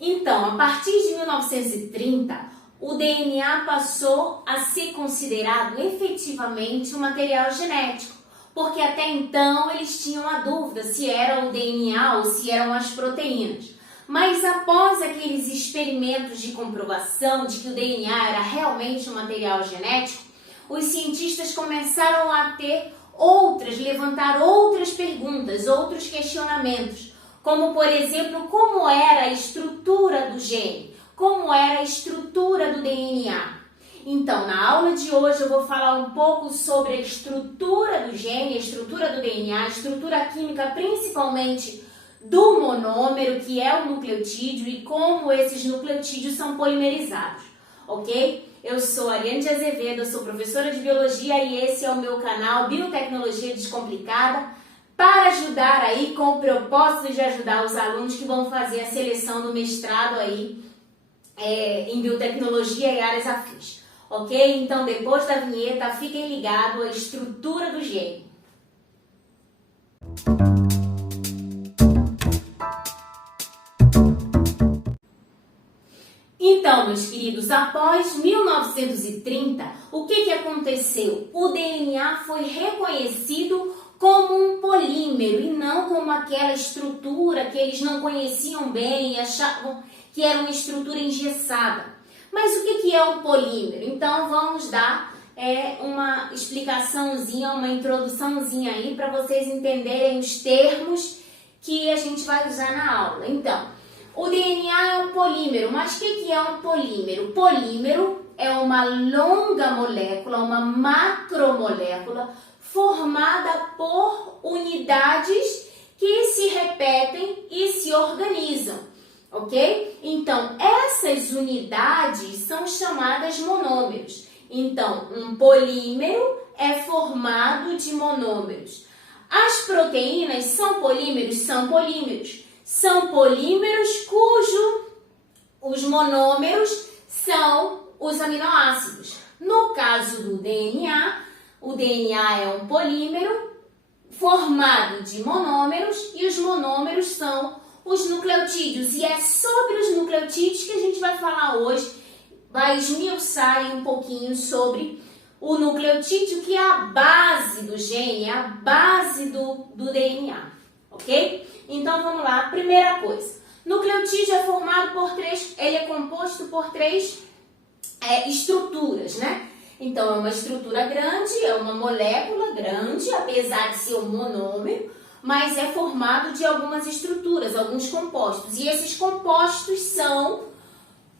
Então, a partir de 1930, o DNA passou a ser considerado efetivamente um material genético, porque até então eles tinham a dúvida se era o DNA ou se eram as proteínas. Mas após aqueles experimentos de comprovação de que o DNA era realmente um material genético, os cientistas começaram a levantar outras perguntas, outros questionamentos, como por exemplo, como era a estrutura do gene, como era a estrutura do DNA. Então, na aula de hoje eu vou falar um pouco sobre a estrutura do gene, a estrutura do DNA, a estrutura química principalmente do monômero, que é o nucleotídeo, e como esses nucleotídeos são polimerizados, ok? Eu sou Ariane de Azevedo, eu sou professora de Biologia e esse é o meu canal Biotecnologia Descomplicada, para ajudar aí, com o propósito de ajudar os alunos que vão fazer a seleção do mestrado aí em Biotecnologia e áreas afins, ok? Então, depois da vinheta, fiquem ligados à estrutura do gene. Então, meus queridos, após 1930, o que aconteceu? O DNA foi reconhecido como um polímero e não como aquela estrutura que eles não conheciam bem e achavam que era uma estrutura engessada. Mas o que é um polímero? Então, vamos dar uma explicaçãozinha, uma introduçãozinha aí para vocês entenderem os termos que a gente vai usar na aula. Então, o DNA é um polímero, mas o que é um polímero? Polímero é uma longa molécula, uma macromolécula, formada por unidades que se repetem e se organizam, ok? Então, essas unidades são chamadas monômeros. Então, um polímero é formado de monômeros. As proteínas são polímeros? São polímeros. São polímeros os monômeros são os aminoácidos. No caso do DNA, o DNA é um polímero formado de monômeros e os monômeros são os nucleotídeos. E é sobre os nucleotídeos que a gente vai falar hoje, vai esmiuçar um pouquinho sobre o nucleotídeo, que é a base do gene, é a base do DNA, ok? Então, vamos lá. Primeira coisa, nucleotídeo é formado por ele é composto por três estruturas, né? Então, é uma estrutura grande, é uma molécula grande, apesar de ser um monômero, mas é formado de algumas estruturas, alguns compostos. E esses compostos são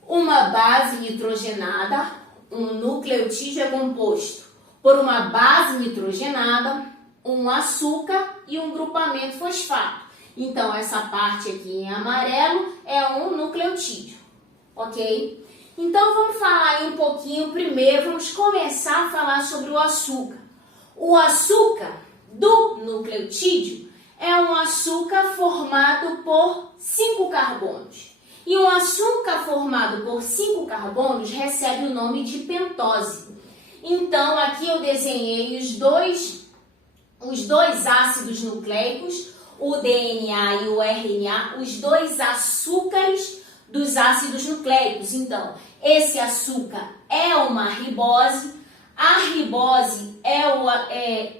uma base nitrogenada, um nucleotídeo é composto por uma base nitrogenada, um açúcar e um grupamento fosfato. Então, essa parte aqui em amarelo é um nucleotídeo, ok? Então, vamos falar aí um pouquinho primeiro, vamos começar a falar sobre o açúcar. O açúcar do nucleotídeo é um açúcar formado por 5 carbonos. E um açúcar formado por 5 carbonos recebe o nome de pentose. Então, aqui eu desenhei os dois ácidos nucleicos, o DNA e o RNA, os dois açúcares dos ácidos nucleicos. Então, esse açúcar é uma ribose, a ribose é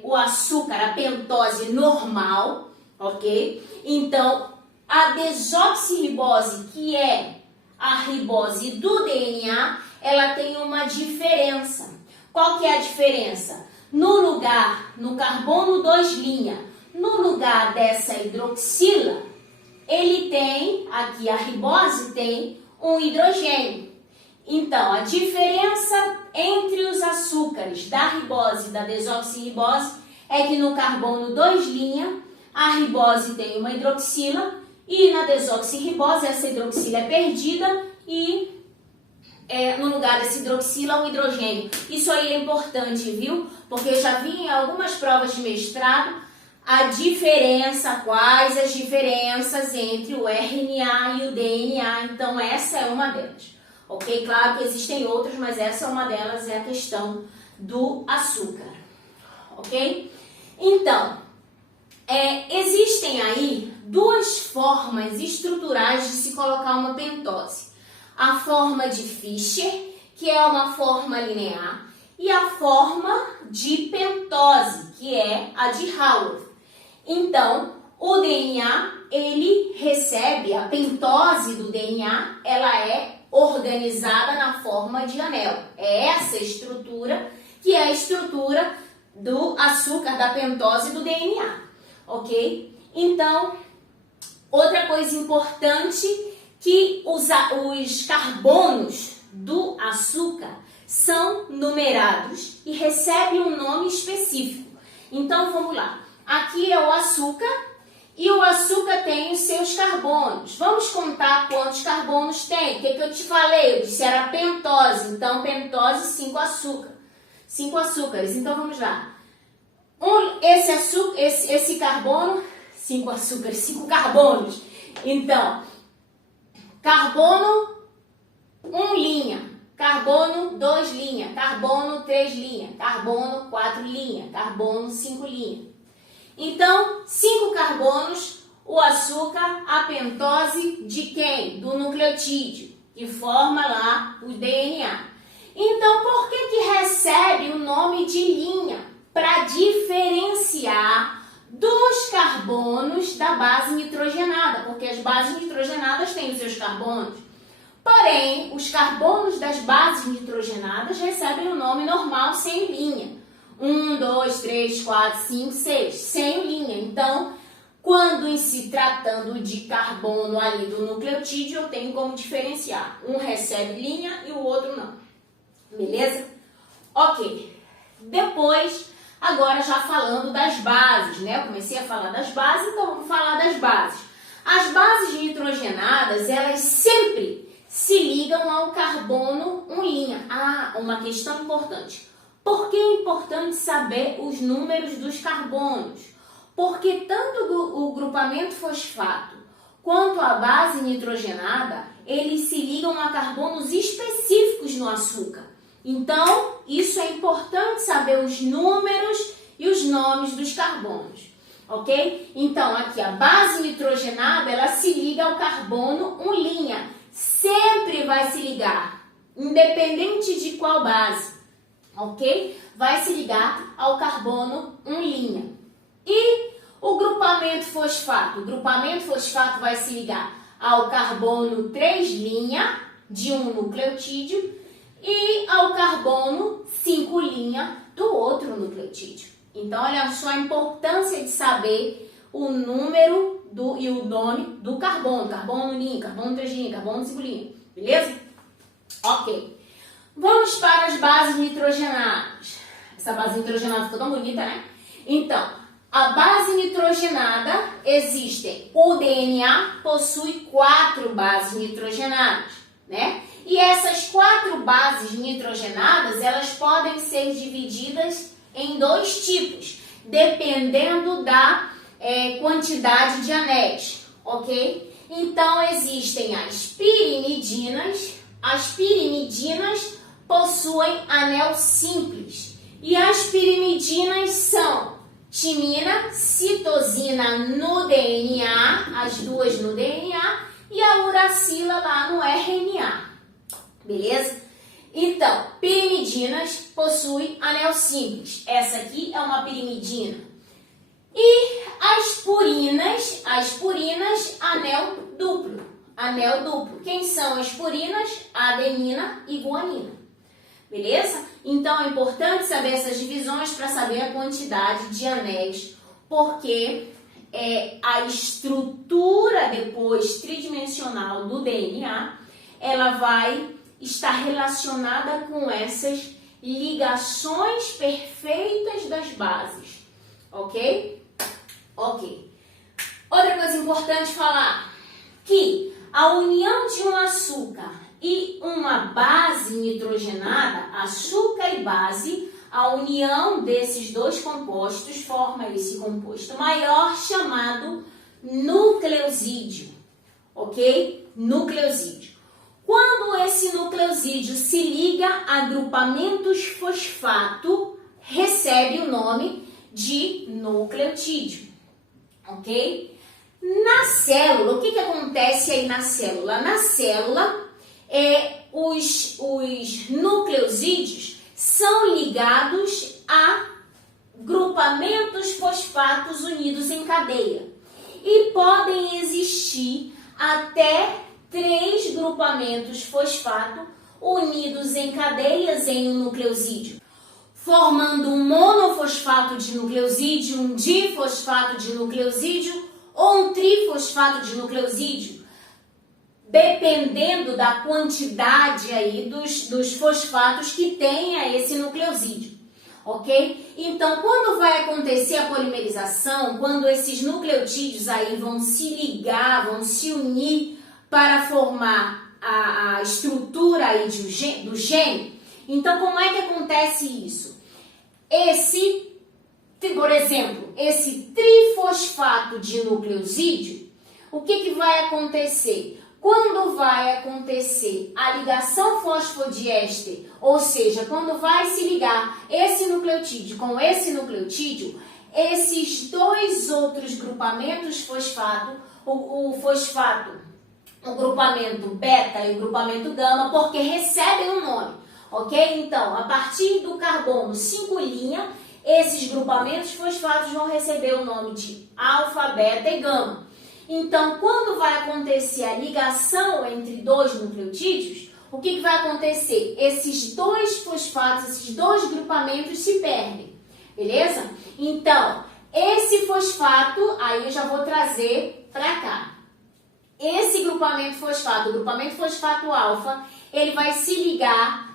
o açúcar, a pentose normal, ok? Então, a desoxirribose, que é a ribose do DNA, ela tem uma diferença. Qual que é a diferença? No carbono 2', no lugar dessa hidroxila, ele tem, aqui a ribose tem um hidrogênio. Então, a diferença entre os açúcares da ribose e da desoxirribose é que no carbono 2', a ribose tem uma hidroxila e na desoxirribose essa hidroxila é perdida e no lugar dessa hidroxila um hidrogênio. Isso aí é importante, viu? Porque eu já vi em algumas provas de mestrado quais as diferenças entre o RNA e o DNA, então essa é uma delas, ok? Claro que existem outras, mas essa é uma delas, é a questão do açúcar, ok? Então, existem aí duas formas estruturais de se colocar uma pentose. A forma de Fischer, que é uma forma linear, e a forma de pentose, que é a de Haworth. Então, o DNA, ele recebe, a pentose do DNA, ela é organizada na forma de anel. É essa estrutura que é a estrutura do açúcar, da pentose do DNA, ok? Então, outra coisa importante que os carbonos do açúcar são numerados e recebem um nome específico. Então, vamos lá. Aqui é o açúcar e o açúcar tem os seus carbonos. Vamos contar quantos carbonos tem. O que eu te falei? Eu disse era pentose. Então, pentose, 5 açúcar. 5 açúcares. Então, vamos lá. Esse carbono, 5 açúcares, 5 carbonos. Então, carbono, 1 linha. Carbono, 2 linhas. Carbono, 3 linhas. Carbono, 4 linhas. Carbono, 5 linhas. Então, 5 carbonos, o açúcar, a pentose de quem? Do nucleotídeo, que forma lá o DNA. Então, por que recebe o nome de linha? Para diferenciar dos carbonos da base nitrogenada, porque as bases nitrogenadas têm os seus carbonos. Porém, os carbonos das bases nitrogenadas recebem o nome normal sem linha. 1, 2, 3, 4, 5, 6, sem linha. Então, quando em se tratando de carbono ali do nucleotídeo, eu tenho como diferenciar. Um recebe linha e o outro não. Beleza? Ok. Depois, agora já falando das bases, né? Eu comecei a falar das bases, então vamos falar das bases. As bases nitrogenadas, elas sempre se ligam ao carbono 1 linha. Ah, uma questão importante. Por que é importante saber os números dos carbonos? Porque tanto o grupamento fosfato quanto a base nitrogenada, eles se ligam a carbonos específicos no açúcar. Então, isso é importante saber os números e os nomes dos carbonos, ok? Então, aqui a base nitrogenada, ela se liga ao carbono 1 linha. Sempre vai se ligar, independente de qual base. Ok? Vai se ligar ao carbono 1 linha. E o grupamento fosfato? O grupamento fosfato vai se ligar ao carbono 3 linha de um nucleotídeo e ao carbono 5 linha do outro nucleotídeo. Então, olha só a importância de saber o número e o nome do carbono. Carbono 1 linha, carbono 3 linha, carbono 5 linha. Beleza? Ok. Vamos para as bases nitrogenadas. Essa base nitrogenada ficou tão bonita, né? Então, a base nitrogenada existe. O DNA possui 4 bases nitrogenadas, né? E essas 4 bases nitrogenadas, elas podem ser divididas em 2 tipos, dependendo da quantidade de anéis, ok? Então, existem as pirimidinas. As pirimidinas possuem anel simples e as pirimidinas são timina, citosina no DNA, as duas no DNA, e a uracila lá no RNA, beleza? Então, pirimidinas possuem anel simples, essa aqui é uma pirimidina. E as purinas, anel duplo. Anel duplo. Quem são as purinas? Adenina e guanina. Beleza? Então, é importante saber essas divisões para saber a quantidade de anéis, porque a estrutura depois tridimensional do DNA, ela vai estar relacionada com essas ligações perfeitas das bases. Ok? Ok. Outra coisa importante falar, que a união de um açúcar e uma base nitrogenada, açúcar e base, a união desses dois compostos forma esse composto maior chamado nucleosídeo, ok? Nucleosídeo. Quando esse nucleosídeo se liga a grupamentos fosfato, recebe o nome de nucleotídeo, ok? Na célula, o que acontece aí na célula? Na célula, os nucleosídeos são ligados a grupamentos fosfatos unidos em cadeia. E podem existir até 3 grupamentos fosfato unidos em cadeias em um nucleosídeo, formando um monofosfato de nucleosídeo, um difosfato de nucleosídeo ou um trifosfato de nucleosídeo, dependendo da quantidade aí dos fosfatos que tenha esse nucleosídeo, ok? Então, quando vai acontecer a polimerização, quando esses nucleotídeos aí vão se ligar, vão se unir para formar a estrutura aí do gene, então como é que acontece isso? Por exemplo, esse trifosfato de nucleosídeo, o que vai acontecer? Quando vai acontecer a ligação fosfodiéster, ou seja, quando vai se ligar esse nucleotídeo com esse nucleotídeo, esses 2 outros grupamentos fosfato, o grupamento beta e o grupamento gama, porque recebem um nome, ok? Então, a partir do carbono 5' esses grupamentos fosfatos vão receber o nome de alfa, beta e gama. Então, quando vai acontecer a ligação entre 2 nucleotídeos, o que vai acontecer? Esses 2 fosfatos, esses 2 grupamentos se perdem, beleza? Então, esse fosfato, aí eu já vou trazer para cá. Esse grupamento fosfato, o grupamento fosfato alfa, ele vai se ligar,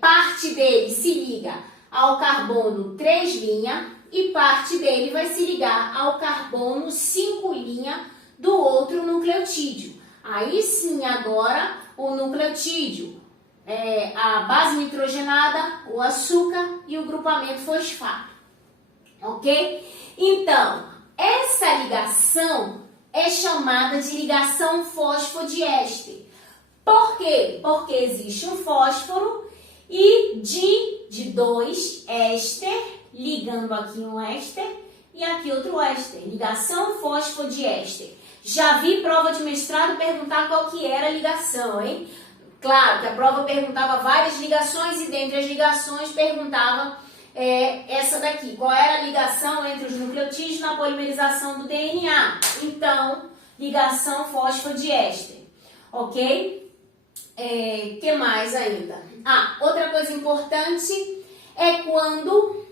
parte dele se liga ao carbono 3' e parte dele vai se ligar ao carbono 5' do outro nucleotídeo. Aí sim, agora, o nucleotídeo, a base nitrogenada, o açúcar e o grupamento fosfato, ok? Então, essa ligação é chamada de ligação fosfodiéster. Por quê? Porque existe um fósforo e de 2 éster, ligando aqui um éster e aqui outro éster. Ligação fosfodiéster. Já vi prova de mestrado perguntar qual que era a ligação, hein? Claro que a prova perguntava várias ligações e dentre as ligações perguntava essa daqui. Qual era a ligação entre os nucleotídeos na polimerização do DNA? Então, ligação fosfodiéster, ok? Que mais ainda? Outra coisa importante é quando,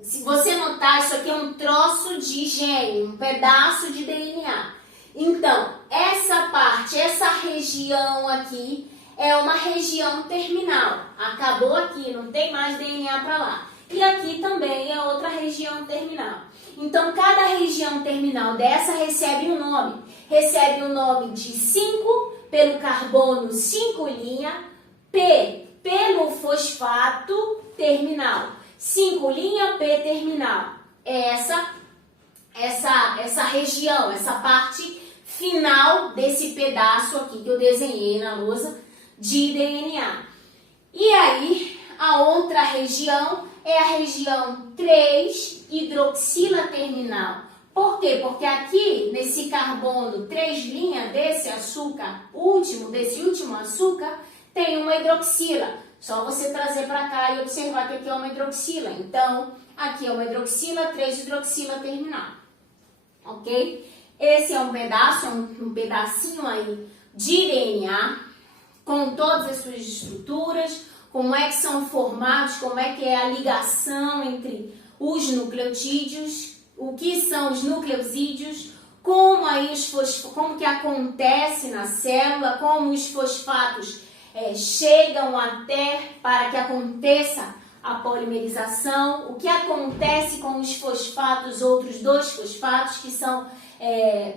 se você notar, isso aqui é um troço de gene, um pedaço de DNA. Então, essa parte, essa região aqui é uma região terminal. Acabou aqui, não tem mais DNA para lá. E aqui também é outra região terminal. Então, cada região terminal dessa recebe um nome. Recebe o nome de 5 pelo carbono 5', P pelo fosfato terminal. 5' P terminal. Essa região, essa parte final desse pedaço aqui que eu desenhei na lousa de DNA. E aí, a outra região é a região 3 hidroxila terminal. Por quê? Porque aqui, nesse carbono 3' desse açúcar último, desse último açúcar, tem uma hidroxila. Só você trazer para cá e observar que aqui é uma hidroxila. Então, aqui é uma hidroxila, 3 hidroxila terminal. Ok? Esse é um pedaço, um pedacinho aí de DNA, com todas as suas estruturas, como é que são formados, como é que é a ligação entre os nucleotídeos, o que são os nucleosídeos, como que acontece na célula, como os fosfatos chegam até para que aconteça a polimerização, o que acontece com os fosfatos, outros 2 fosfatos que são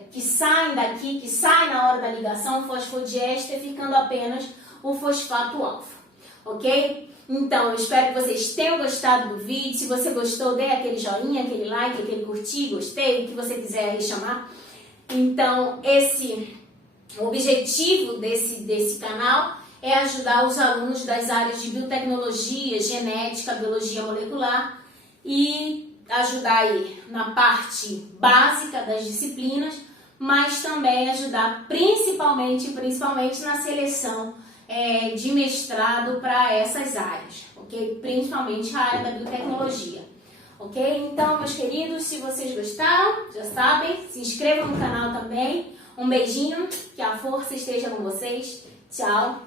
que saem daqui, que saem na hora da ligação fosfodiéster, ficando apenas o fosfato alfa, ok? Então, eu espero que vocês tenham gostado do vídeo. Se você gostou, dê aquele joinha, aquele like, aquele curtir, gostei, o que você quiser aí chamar. Então, o objetivo desse canal é ajudar os alunos das áreas de biotecnologia, genética, biologia molecular e ajudar aí na parte básica das disciplinas mas também ajudar principalmente na seleção de mestrado para essas áreas, ok? Principalmente a área da biotecnologia, ok? Então, meus queridos, se vocês gostaram, já sabem, se inscrevam no canal também. Um beijinho, que a força esteja com vocês. Tchau!